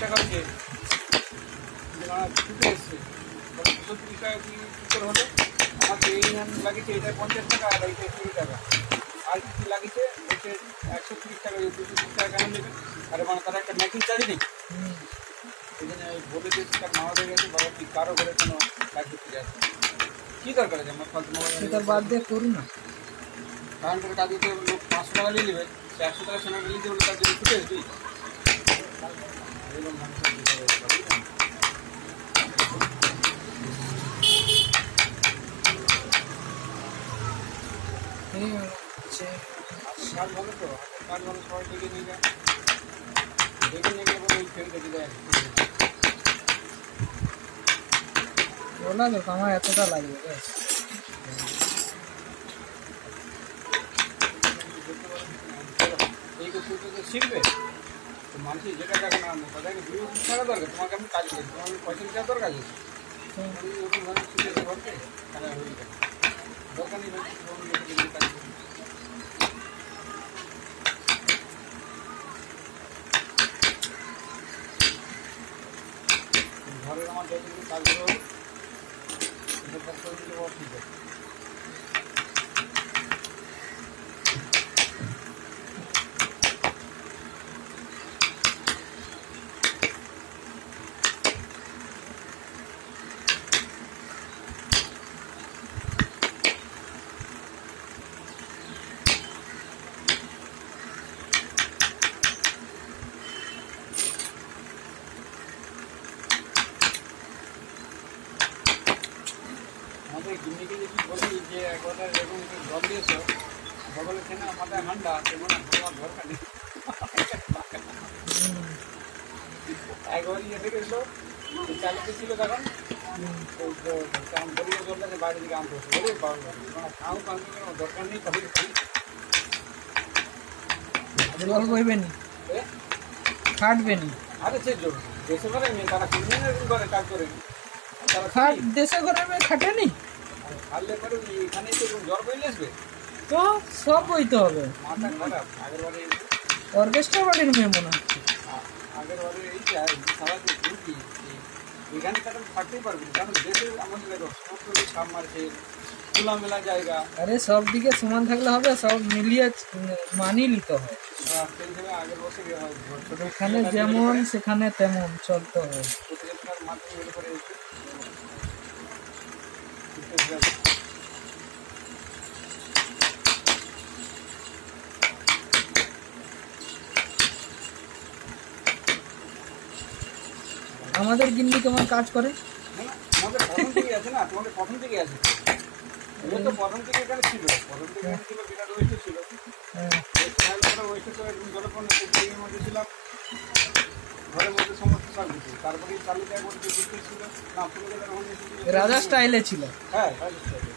টাকা হচ্ছে ছুটে এসছে 230 টাকা কি করে হলো আমাকে এই লাগিয়েছে এটা 50 টাকা আর এইটা 20 টাকা আর কি লাগিয়েছে হচ্ছে 130 টাকা 230 টাকা কেন নেবে আরে মানে তারা একটা মেকিং চার্জ নেই এই জন্য বলে দিয়েছি তার মামা হয়ে গেছে বাবা কি কারো করে কোনো কাজ করতে যাচ্ছে কী দরকার আছে আমার ফালতু মোবাইল বাদ দিয়ে করুন না কারেন্টের কাজ দিতে লোক 500 টাকা নিয়ে নেবে 100 টাকা সেনা নিয়ে বলে তার জন্য ছুটে আসবি কাজ ভালো তো হাতের কাজ ভালো সবাই ডেকে নিয়ে যায় ডেকে নিয়ে গিয়ে বলে ওই ফেল দেখে যায় বলা তো আমার এতটা লাগবে এই তো শিখবে তো মানুষের যেটা দেখো না তাদেরকে 2 টাকা দরকার তোমাকে আমি কাজ করি তোমার পয়সা দেওয়ার দরকার আছে ওরকম ধরনের শিখেছে ঘরকে তাহলে হয়ে যাবে দরকার নেই কাজ ঘরের আমার যতগুলো কাজগুলো হবে সেটা কাজ করে দিলে ঠিক আছে আমাদের গিন্নিকে যদি বলি যে একবার এরকম জল দিয়েছো বগলে খেয়ে মাথায় ঠান্ডা তেমন আমার দরকার নেই একবার ইয়ে থেকে এসলো চালিতে ছিল তখন বলি জলটাকে বাইরে দিকে আনতে হচ্ছে বলে খাও পানি দরকার নেই তবে জল বইবে নি খাটবে নি আরে সে জোর দেশে করে মেয়ে তারা ক্রিমিনাল করে কাজ করে খাট দেশে করে মেয়ে খাটেনি খাটলে পরে এখানে তো জ্বর বইলে আসবে তো সব বইতে হবে মাথা খারাপ আগের বারে অর্কেস্ট্রা বাড়ির মেয়ে মনে হচ্ছে আগের বারে এই সারা ঢুকি এখানে তারা থাকতেই পারবে কারণ দেশে আমাদের দেখো সমস্ত সাপ মারছে খোলামেলা জায়গা আরে সব দিকে সমান থাকলে হবে সব মিলিয়ে মানিয়ে নিতে হয় আগের বছর এখানে যেমন সেখানে তেমন চলতে হয় আমাদের গিন্নি কেমন কাজ করে আমাদের প্রথম থেকে আছে না তোমাদের প্রথম থেকে আছে ও তো প্রথম থেকে এখানে ছিল প্রথম থেকে ছিল বিরাট ওয়েস্ট ছিল ওয়েস্টের মধ্যে ছিলাম ঘরের মধ্যে সমস্ত সব কিছু তারপরে চালু দেওয়া করতে ছিল না রাজা স্টাইলে ছিল হ্যাঁ রাজা স্টাইলে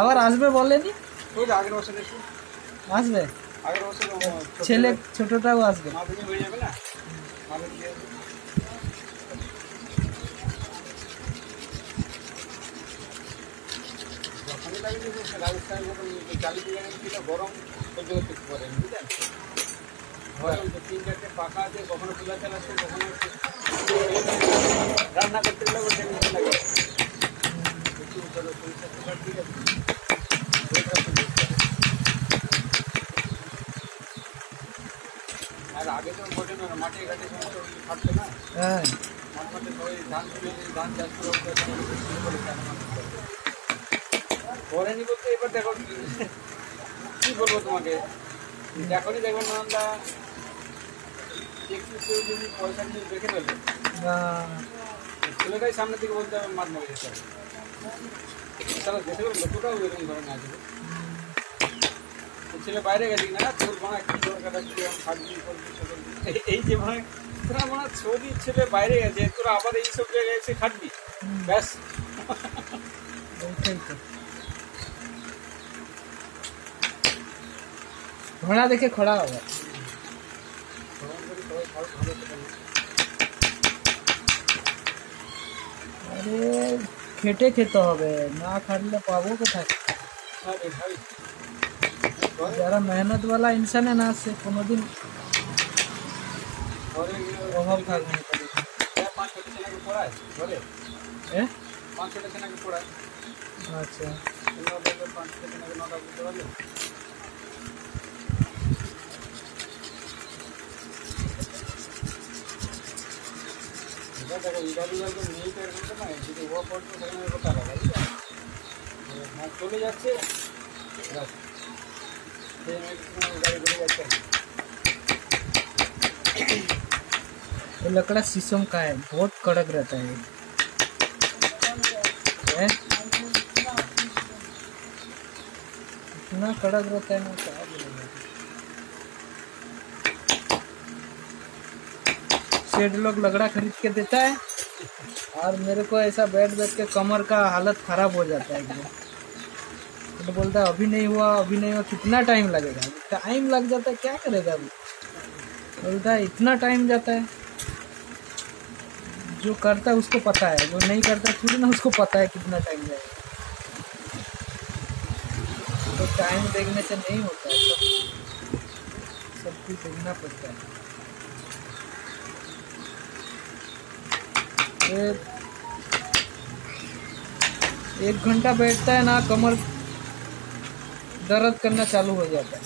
আবার আসবে বলেনি ওই আগের বছর এসে আসবে আগের বছর ছেলে ছোটটাও আসবে মাধ্যমিক হয়ে যাবে না যখনই লাগিয়ে দিয়েছে রাজস্থান যখন চালু দিয়ে ছিল গরম সহ্য করতে পারেন বুঝলেন ঘরে 3-4টে পাখা আছে কখনো চুলা চালাচ্ছে কখনো রান্না করতে গেলে ওর টেনশন লাগে ঠিক আছে আর আগে তো বটে না মাঠে ঘাটে সমস্ত খাটছে না হ্যাঁ মাঠ মাঠে সবাই ধান চাষ করে করেনি বলতে এবার দেখো কি বলবো তোমাকে এখনই দেখবেন না একটু কেউ যদি পয়সা নিয়ে রেখে ফেলবে ছেলেটাই সামনের দিকে বলতে হবে মাঠ মরে যেতে হবে তারা দেশে লোকটাও এরকম ধরনের আছে ছেলে বাইরে গেছি না তোর মনে কি দরকার থাকবি এই যে মানে তোরা মনে সৌদি ছেলে বাইরে গেছে তোরা আবার এইসব জায়গায় এসে খাটবি ব্যাস ঘোড়া দেখে খোড়া হবে আরে খেটে খেতে হবে না খাটলে পাবো কোথায় যারা मेहनत वाला इंसान है ना से कोनोदिन অভাব থাকবে না। 5-6টা ছেলেকে পড়ায় ঘরে, 5-6টা ছেলেকে পড়ায়। আচ্ছা, 5-6টা ছেলেকে 9টা বুঝতে পারলে। দেখো ইদারিগাল তো নিয়ে এরকম না, যদি ও পড়তো সেখানে কথা আলাদা, চলে যাচ্ছে गाड़ी घुले जाते हैं। ये लकड़ा शीशम का है, बहुत कड़क रहता है। इतना कड़क रहता है ना, क्या बोलेंगे। सेठ लोग लकड़ा खरीद के देता है और मेरे को ऐसा बैठ के कमर का हालत खराब हो जाता है एकदम। तो बोलता है अभी नहीं हुआ, अभी नहीं हुआ, कितना टाइम लगेगा। टाइम लग जाता है, क्या करेगा अभी। बोलता है इतना टाइम जाता है। जो करता है उसको पता है, जो नहीं करता थोड़ी ना उसको पता है कितना टाइम जाएगा। तो टाइम देखने से नहीं होता है, सब कुछ देखना पड़ता है। 1 घंटा बैठता है ना, कमर दर्द करना चालू हो जाता है।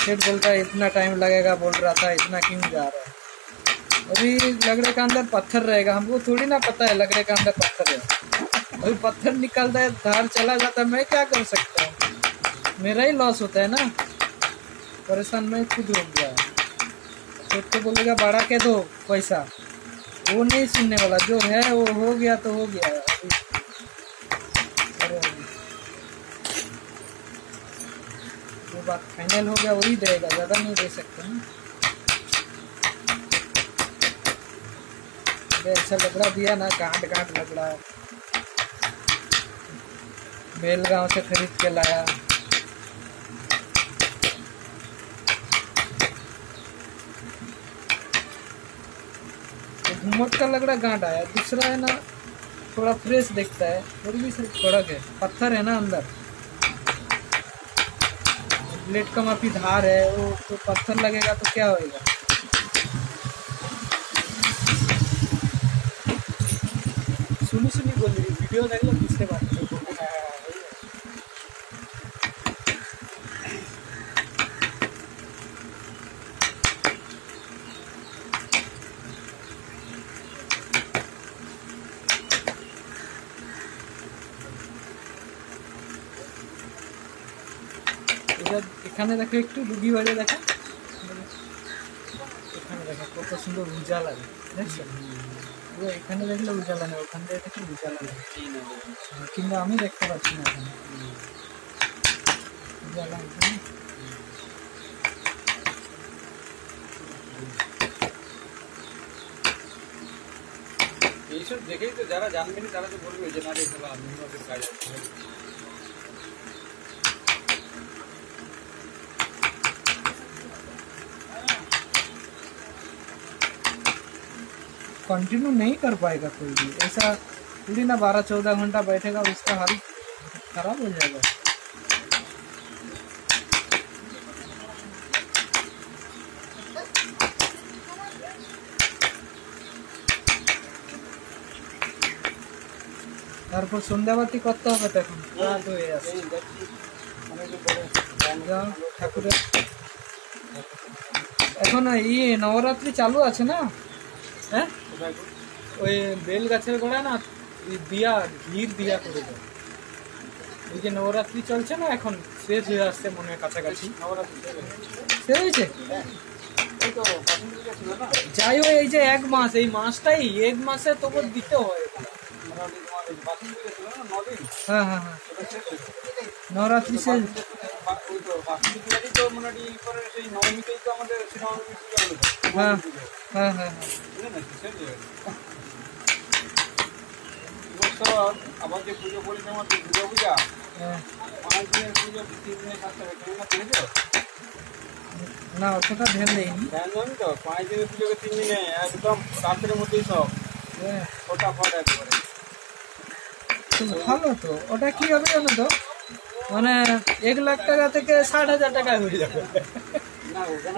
सेठ बोलता है इतना टाइम लगेगा, बोल रहा था, इतना क्यों जा रहा है। अभी लकड़े के अंदर पत्थर रहेगा, हमको थोड़ी ना पता है लकड़े के अंदर पत्थर है। अभी पत्थर निकलता है, धार चला जाता है, मैं क्या कर सकता हूँ। मेरा ही लॉस होता है ना, परेशान मैं खुद हो गया। सेठ तो बोलेगा बढ़ा के दो पैसा, वो नहीं सुनने वाला। जो है वो हो गया तो हो गया। जो बात फाइनल हो गया वही देगा, ज़्यादा नहीं दे सकते हैं। अच्छा लकड़ा दिया ना, काट लकड़ा बेलगांव से खरीद के लाया। तो घुमट का लकड़ा गांठ आया, दूसरा है ना थोड़ा फ्रेश दिखता है, थोड़ी भी सिर्फ कड़क है, पत्थर है ना अंदर। ब्लेड का माफी धार है वो, तो पत्थर लगेगा तो क्या होएगा। सुनी बोल रही वीडियो देख लो, किससे बात এখানে দেখো, একটু ডুগি বাড়িয়ে দেখো, এখানে দেখো কত সুন্দর উজালা দেখছো। এখানে দেখলে উজালা নেই, ওখান থেকে দেখলে উজালা নেই, কিন্তু আমি দেখতে পাচ্ছি না এখানে উজালা। এইসব দেখেই তো যারা জানবে না তারা তো বলবে যে না রে খেলা নির্মাণের কাজ আছে। कंटिन्यू नहीं कर पाएगा कोई भी, ऐसा थोड़ी ना 12-14 घंटा बैठेगा, उसका हालत खराब हो जाएगा। তারপর সন্ধ্যাবাতি করতে হবে, তখন রাত হয়ে আসে। ঠাকুরের এখন এই নবরাত্রি চালু আছে না, হ্যাঁ ওই বেল গাছের গোড়ায় না দিয়া ঘির দিয়া করে দেয়। ওই যে নবরাত্রি চলছে না, এখন শেষ হয়ে আসছে মনে হয়, কাছাকাছি শেষ হয়েছে। যাই হোক, এই যে 1 মাস, এই মাসটাই 1 মাসে তবু দিতে হয়। হ্যাঁ হ্যাঁ হ্যাঁ নবরাত্রি সে হ্যাঁ হ্যাঁ হ্যাঁ আবার যে পুজো করেছে আমার দুর্গা পূজা 5 দিনের পুজো 3 দিনে 7 টাকা কেন না না অতটা ধ্যান দেয়নি তো 5 দিনের পুজোকে 3 দিনে একদম রাতের মধ্যেই সব ফটাফট একবারে ভালো তো ওটা কি হবে জানো তো মানে 1 লাখ টাকা থেকে 60,000 টাকা হয়ে যাবে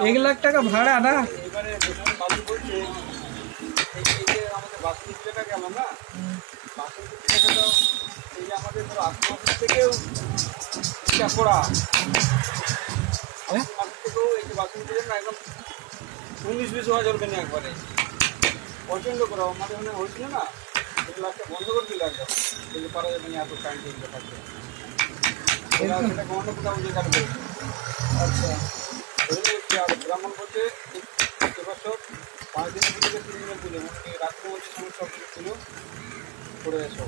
1 লাখ টাকা ভাড়া না এবারে বাবু বলছে এই যে আমাদের বাসন্তী পুজোটা গেল না বাসন্তী পুজোটা তো এই যে আমাদের ধরো আশপাশ থেকেও এটা করা আশপাশ থেকেও এই যে বাসন্তী পুজো না একদম 19-20 হাজার বেনে একবারে পছন্দ করা আমাদের মনে হয়েছিল না এগুলো একটা বন্ধ করে দিল একদম এগুলো করা যাবে না এত টাইম এগুলো থাকবে সেটা বন্ধ কোথাও যে কাটবে আচ্ছা ব্রাহ্মণ বলছে এবছর 5 দিনের পুজোকে 3 দিনের পুজো মানে রাত্রে মধ্যে সমস্যা ছিল করে এসো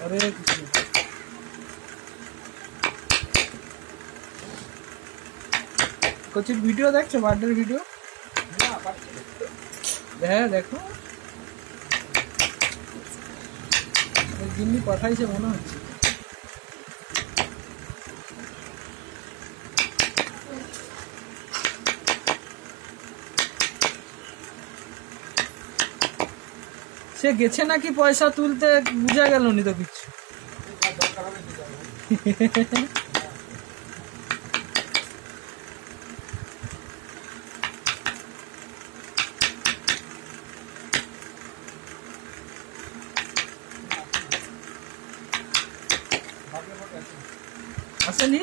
হরে কৃষ্ণ কোচির ভিডিও দেখছো বার্থডে ভিডিও হ্যাঁ দেখো জিম্মি পাঠাইছে মনে হচ্ছে সে গেছে নাকি পয়সা তুলতে বুঝা গেল নি তো কিছু আসেনি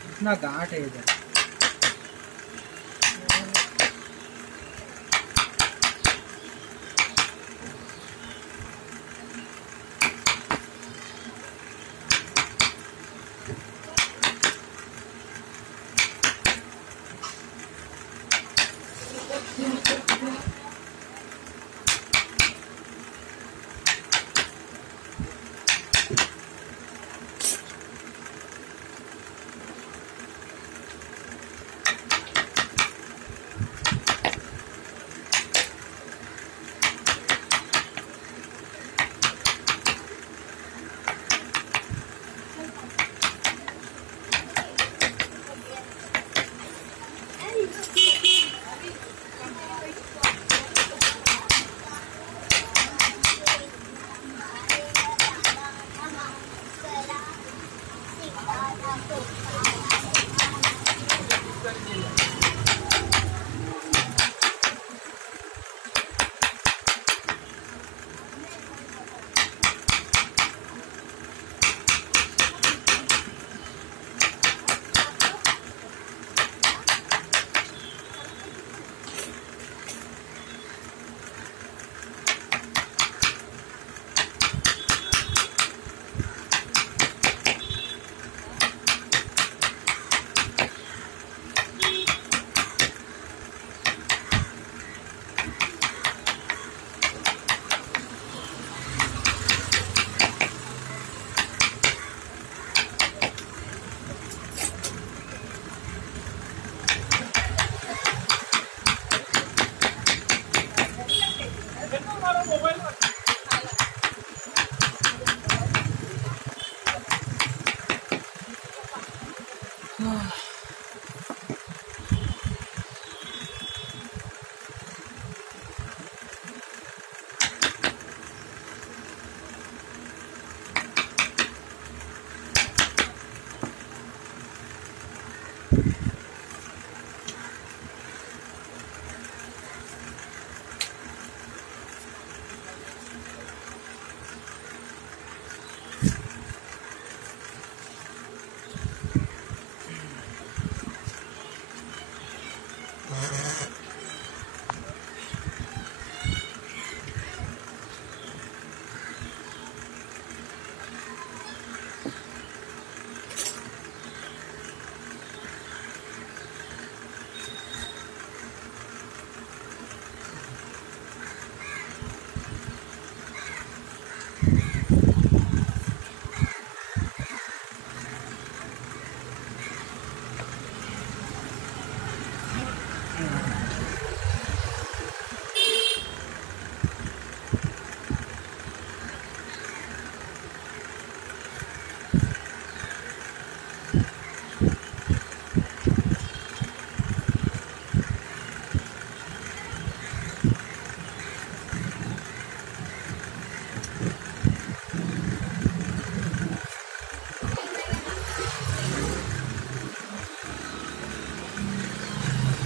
कितना घाट है इधर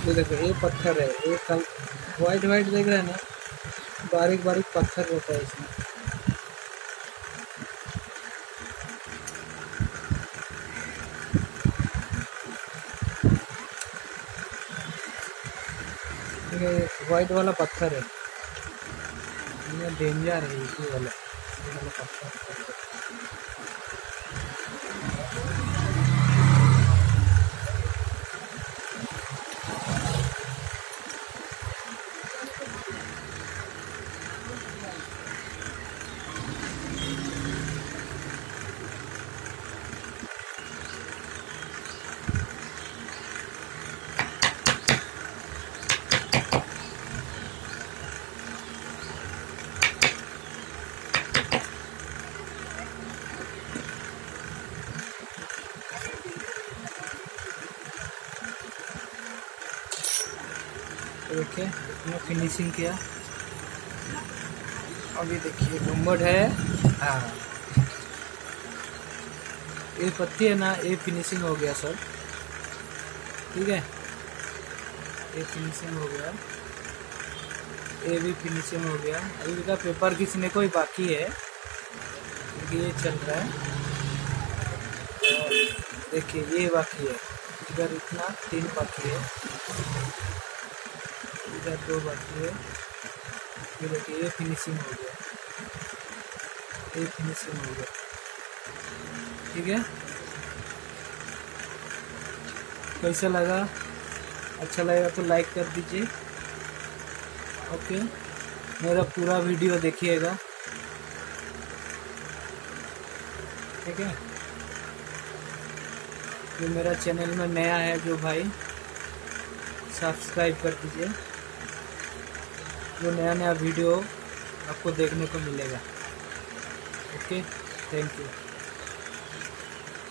ये देखो ये पत्थर है, ये कल वाइट वाइट देख रहे हैं ना, बारीक बारीक पत्थर रहता है इसमें। ये वाइट वाला पत्थर है, ये डेंजर है, ये वाला पत्थर। देखिए इतना फिनिशिंग किया। अभी देखिए घुम्मट है, हाँ ये पत्ती है ना, ये फिनिशिंग हो गया सर, ठीक है, ये फिनिशिंग हो गया, ये भी फिनिशिंग हो गया। अभी का पेपर खींचने को ही बाकी है क्योंकि ये चल रहा है। तो देखिए ये बाकी है, इधर इतना 3 बाकी है, इधर 2 बाकी है। ये देखिए ये फिनिशिंग हो गया, ये फिनिशिंग हो गया, ठीक है। कैसा लगा? अच्छा लगेगा तो लाइक कर दीजिए, ओके। मेरा पूरा वीडियो देखिएगा, ठीक है। जो मेरा चैनल में नया है जो भाई, सब्सक्राइब कर दीजिए, जो नया नया वीडियो आपको देखने को मिलेगा, ओके। Thank you.